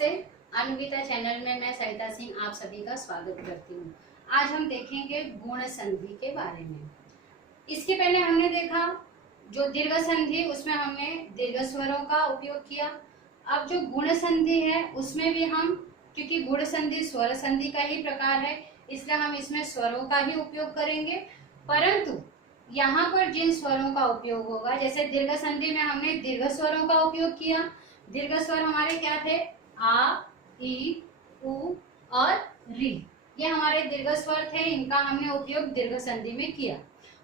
नमस्ते। अनुविता चैनल में मैं सरिता सिंह आप सभी का स्वागत करती हूँ। आज हम देखेंगे गुण संधि के बारे में। इसके पहले हमने देखा जो दीर्घ संधि, उसमें हमने दीर्घ स्वरों का उपयोग किया। अब जो गुण संधि है उसमें भी हम, क्योंकि गुण संधि स्वर संधि का ही प्रकार है, इसलिए हम इसमें स्वरों का ही उपयोग करेंगे। परंतु यहाँ पर जिन स्वरों का उपयोग होगा, जैसे दीर्घ संधि में हमने दीर्घ स्वरों का उपयोग किया। दीर्घ स्वर हमारे क्या थे? आ, ई, उ और री। ये हमारे दीर्घ स्वर थे, इनका हमने उपयोग दीर्घ संधि में किया।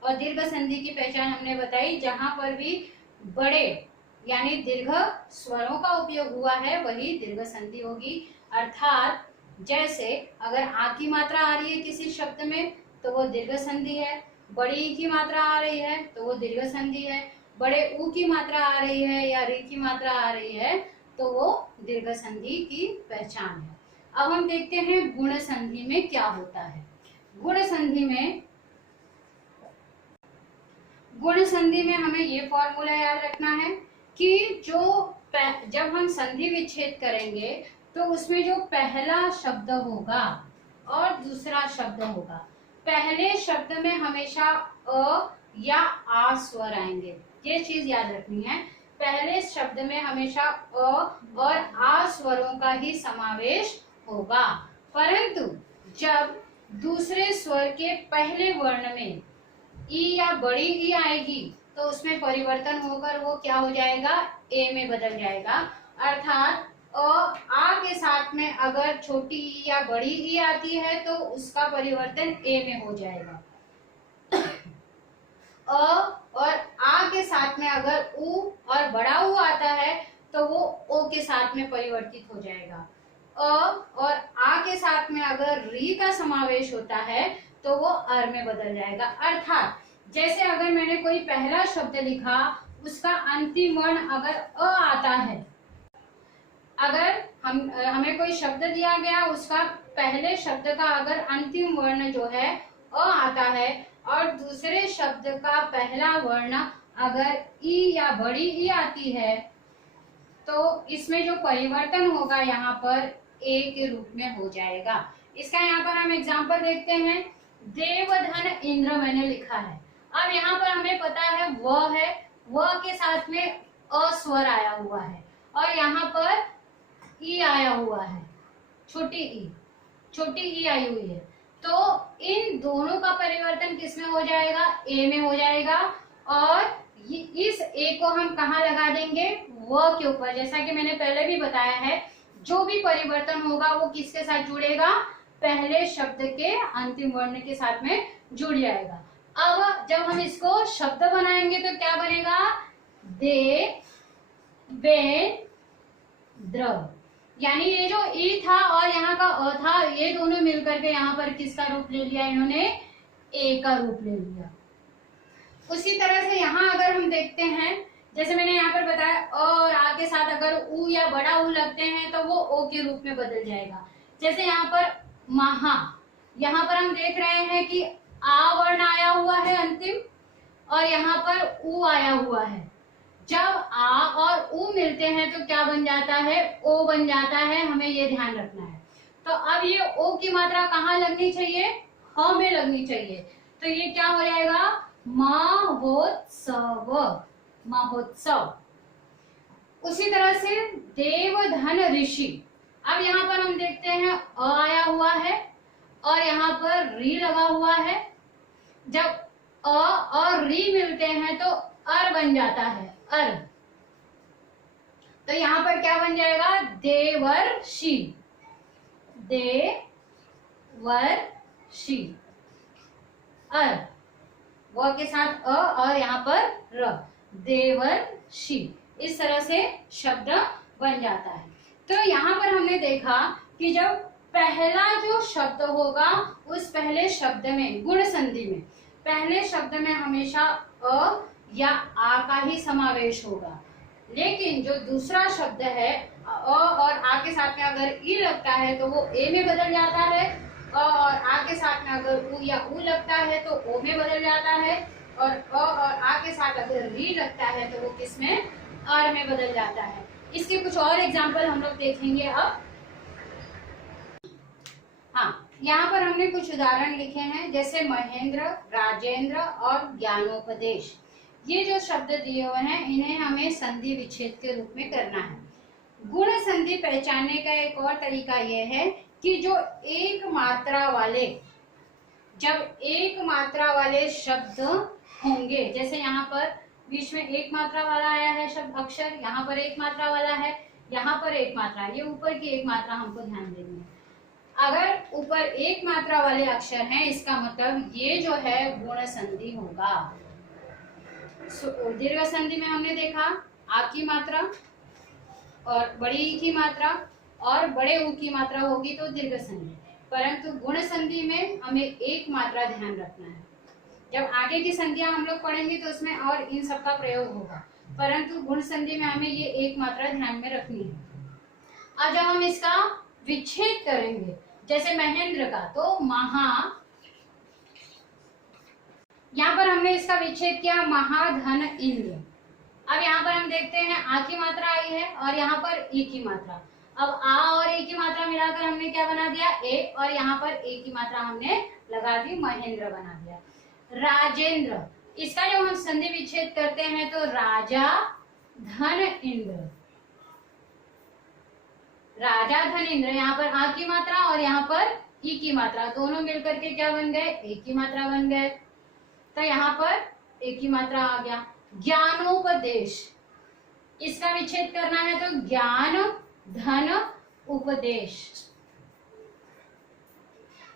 और दीर्घ संधि की पहचान हमने बताई, जहां पर भी बड़े यानी दीर्घ स्वरों का उपयोग हुआ है वही दीर्घ संधि होगी। अर्थात जैसे अगर आ की मात्रा आ रही है किसी शब्द में तो वो दीर्घ संधि है, बड़ी ई की मात्रा आ रही है तो वो दीर्घ संधि है, बड़े उ की मात्रा आ रही है या री की मात्रा आ रही है तो वो दीर्घ संधि की पहचान है। अब हम देखते हैं गुण संधि में क्या होता है। गुण संधि में हमें ये फॉर्मूला याद रखना है कि जब हम संधि विच्छेद करेंगे तो उसमें जो पहला शब्द होगा और दूसरा शब्द होगा, पहले शब्द में हमेशा अ या आ स्वर आएंगे। ये चीज याद रखनी है, पहले शब्द में हमेशा अ और आ स्वरों का ही समावेश होगा। परंतु जब दूसरे स्वर के पहले वर्ण में ई या बड़ी ई आएगी तो उसमें परिवर्तन होकर वो क्या हो जाएगा? ए में बदल जाएगा। अर्थात आ के साथ में अगर छोटी ई या बड़ी ई आती है तो उसका परिवर्तन ए में हो जाएगा। अ और आ के साथ में अगर उ और बड़ा उ आता है तो वो ओ के साथ में परिवर्तित हो जाएगा। अ और आ के साथ में अगर री का समावेश होता है तो वो अर में बदल जाएगा। अर्थात जैसे अगर मैंने कोई पहला शब्द लिखा, उसका अंतिम वर्ण अगर अ आता है, अगर हमें कोई शब्द दिया गया, उसका पहले शब्द का अगर अंतिम वर्ण जो है अ आता है और दूसरे शब्द का पहला वर्ण अगर ई या बड़ी ई आती है तो इसमें जो परिवर्तन होगा यहाँ पर ए के रूप में हो जाएगा। इसका यहाँ पर हम एग्जाम्पल देखते हैं। देवधन इंद्र मैंने लिखा है। अब यहाँ पर हमें पता है वह के साथ में अ स्वर आया हुआ है और यहाँ पर ई आया हुआ है, छोटी ई आई हुई है, तो इन दोनों का परिवर्तन किसमें हो जाएगा? ए में हो जाएगा। और इस ए को हम कहाँ लगा देंगे? व के ऊपर। जैसा कि मैंने पहले भी बताया है, जो भी परिवर्तन होगा वो किसके साथ जुड़ेगा? पहले शब्द के अंतिम वर्ण के साथ में जुड़ जाएगा। अब जब हम इसको शब्द बनाएंगे तो क्या बनेगा? दे, बे, द्र। यानी ये जो ई था और यहाँ का अ था, ये दोनों मिलकर के यहाँ पर किसका रूप ले लिया? इन्होंने ए का रूप ले लिया। उसी तरह से यहाँ अगर हम देखते हैं, जैसे मैंने यहाँ पर बताया अ और आ के साथ अगर उ या बड़ा उ लगते हैं तो वो ओ के रूप में बदल जाएगा। जैसे यहाँ पर महा, यहाँ पर हम देख रहे हैं कि आ वर्ण आया हुआ है अंतिम और यहाँ पर उ आया हुआ है। जब आ और उ मिलते हैं तो क्या बन जाता है? ओ बन जाता है। हमें ये ध्यान रखना है। तो अब ये ओ की मात्रा कहाँ लगनी चाहिए? ह में लगनी चाहिए। तो ये क्या हो जाएगा? महोत्सव, महोत्सव। उसी तरह से देवधन ऋषि। अब यहाँ पर हम देखते हैं अ आया हुआ है और यहाँ पर री लगा हुआ है। जब अ और री मिलते हैं तो अर बन जाता है, अर। तो यहाँ पर क्या बन जाएगा? देवर्षि, देवर्षि, अर, व के साथ अ और यहाँ पर र, देवर्षि। इस तरह से शब्द बन जाता है। तो यहाँ पर हमने देखा कि जब पहला जो शब्द होगा उस पहले शब्द में, गुण संधि में, पहले शब्द में हमेशा अ या आ का ही समावेश होगा। लेकिन जो दूसरा शब्द है अ और आ के साथ में अगर ई लगता है तो वो ए में बदल जाता है, और आ के साथ में अगर उ या उ लगता है तो ओ में बदल जाता है, और आ के साथ अगर री लगता है तो वो किस में? अर में बदल जाता है। इसके कुछ और एग्जाम्पल हम लोग देखेंगे अब। हाँ, यहाँ पर हमने कुछ उदाहरण लिखे हैं, जैसे महेंद्र, राजेंद्र और ज्ञानोपदेश। ये जो शब्द दिए हुए हैं इन्हें हमें संधि विच्छेद के रूप में करना है। गुण संधि पहचानने का एक और तरीका यह है कि जो एक मात्रा वाले, जब एक मात्रा वाले शब्द होंगे, जैसे यहाँ पर बीच में एक मात्रा वाला आया है शब्द अक्षर, यहाँ पर एक मात्रा वाला है, यहाँ पर एक मात्रा, ये ऊपर की एक मात्रा हमको ध्यान देनी है। अगर ऊपर एक मात्रा वाले अक्षर हैं, इसका मतलब ये जो है गुण संधि होगा। दीर्घ संधि में हमने देखा आ की मात्रा और बड़ी ई की मात्रा और बड़े ऊ की मात्रा होगी तो दीर्घ संधि, परंतु गुण संधि में हमें एक मात्रा ध्यान रखना है। जब आगे की संधियां हम लोग पढ़ेंगे तो उसमें और इन सब का प्रयोग होगा, परंतु गुण संधि में हमें ये एक मात्रा ध्यान में रखनी है। अब जब हम इसका विच्छेद करेंगे, जैसे महेंद्र का, तो महा, यहाँ पर हमने इसका विच्छेद किया महाधन इंद्र। अब यहाँ पर हम देखते हैं आ की मात्रा आई है और यहाँ पर ई की मात्रा। अब आ और ए की मात्रा मिलाकर हमने क्या बना दिया, ए, और यहाँ पर ए की मात्रा हमने लगा दी, महेंद्र बना दिया। राजेंद्र, इसका जब हम संधि विच्छेद करते हैं तो राजा धन इंद्र, राजा धन इंद्र, यहाँ पर आ की मात्रा और यहाँ पर ई की मात्रा, दोनों मिलकर के क्या बन गए, ए की मात्रा बन गए, तो यहाँ पर एक ही मात्रा आ गया। ज्ञानोपदेश, इसका विच्छेद करना है तो ज्ञान धन उपदेश,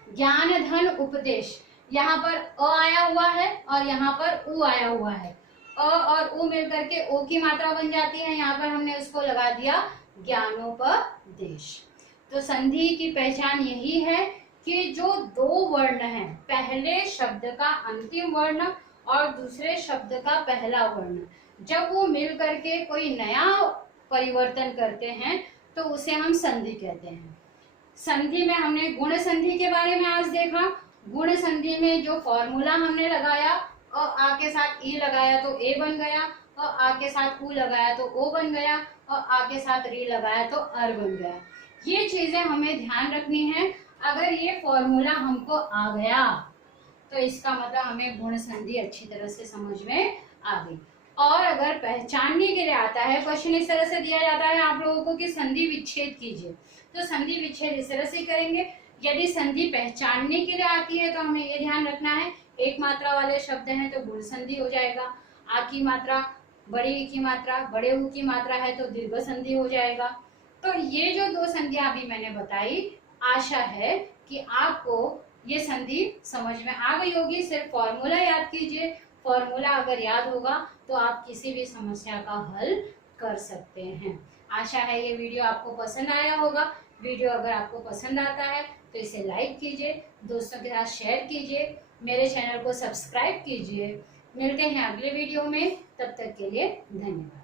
ज्ञान धन उपदेश, यहाँ पर अ आया हुआ है और यहाँ पर उ आया हुआ है, अ और उ मिलकर के ओ की मात्रा बन जाती है, यहाँ पर हमने उसको लगा दिया ज्ञानोपदेश। तो संधि की पहचान यही है कि जो दो वर्ण हैं, पहले शब्द का अंतिम वर्ण और दूसरे शब्द का पहला वर्ण, जब वो मिल करके कोई नया परिवर्तन करते हैं तो उसे हम संधि कहते हैं। संधि में हमने गुण संधि के बारे में आज देखा। गुण संधि में जो फॉर्मूला हमने लगाया, और आ के साथ ई लगाया तो ए बन गया, और आ के साथ उ लगाया तो ओ बन गया, और आ के साथ री लगाया तो अर बन गया। ये चीजें हमें ध्यान रखनी है। अगर ये फॉर्मूला हमको आ गया तो इसका मतलब हमें गुण संधि अच्छी तरह से समझ में आ गई। और अगर पहचानने के लिए आता है, क्वेश्चन इस तरह से दिया जाता है आप लोगों को कि संधि विच्छेद कीजिए, तो संधि विच्छेद इस तरह से करेंगे। यदि संधि पहचानने के लिए आती है तो हमें ये ध्यान रखना है, एक मात्रा वाले शब्द हैं तो गुण संधि हो जाएगा, आ की मात्रा, बड़ी ई की मात्रा, बड़े ऊ की मात्रा है तो दीर्घ संधि हो जाएगा। तो ये जो दो संधियां अभी मैंने बताई, आशा है कि आपको ये संधि समझ में आ गई होगी। सिर्फ फॉर्मूला याद कीजिए, फॉर्मूला अगर याद होगा तो आप किसी भी समस्या का हल कर सकते हैं। आशा है ये वीडियो आपको पसंद आया होगा। वीडियो अगर आपको पसंद आता है तो इसे लाइक कीजिए, दोस्तों के साथ शेयर कीजिए, मेरे चैनल को सब्सक्राइब कीजिए। मिलते हैं अगले वीडियो में, तब तक के लिए धन्यवाद।